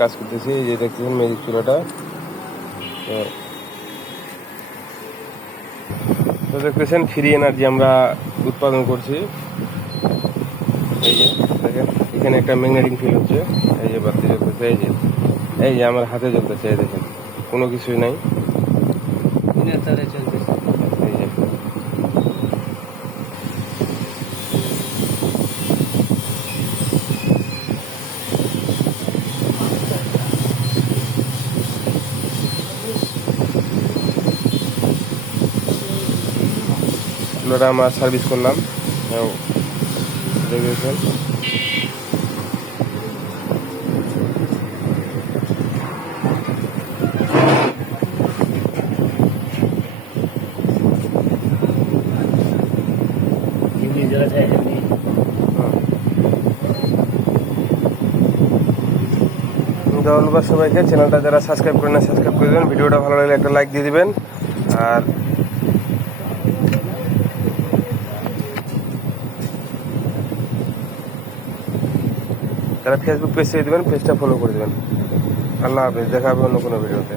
কাজ করতেছি যে দেখতেছেন ম্যাজিক চুলাটা। তো দেখতেছেন ফ্রি এনার্জি আমরা উৎপাদন করছি। এই যে, দেখেন, এখানে একটা ম্যাগনেটিং ফিল হচ্ছে। এই যে বাতি জ্বলতেছে, এই যে এই যে আমার হাতে জ্বলতেছে, এই দেখেন, কোনো কিছুই নাই। চলতেছে। চুলাটা আমরা সার্ভিস করলাম। হ্যাঁ, দেখেছেন? ধন্যবাদ সবাইকে। চ্যানেলটা যারা সাবস্ক্রাইব করেন না সাবস্ক্রাইব করে দেবেন। ভিডিওটা ভালো লাগলে একটা লাইক দিয়ে দিবেন। আর যারা ফেসবুক পেজ ছেড়ে দেবেন পেজটা ফলো করে দেবেন। আল্লাহ হাফেজ, দেখা হবে অন্য কোনো ভিডিওতে।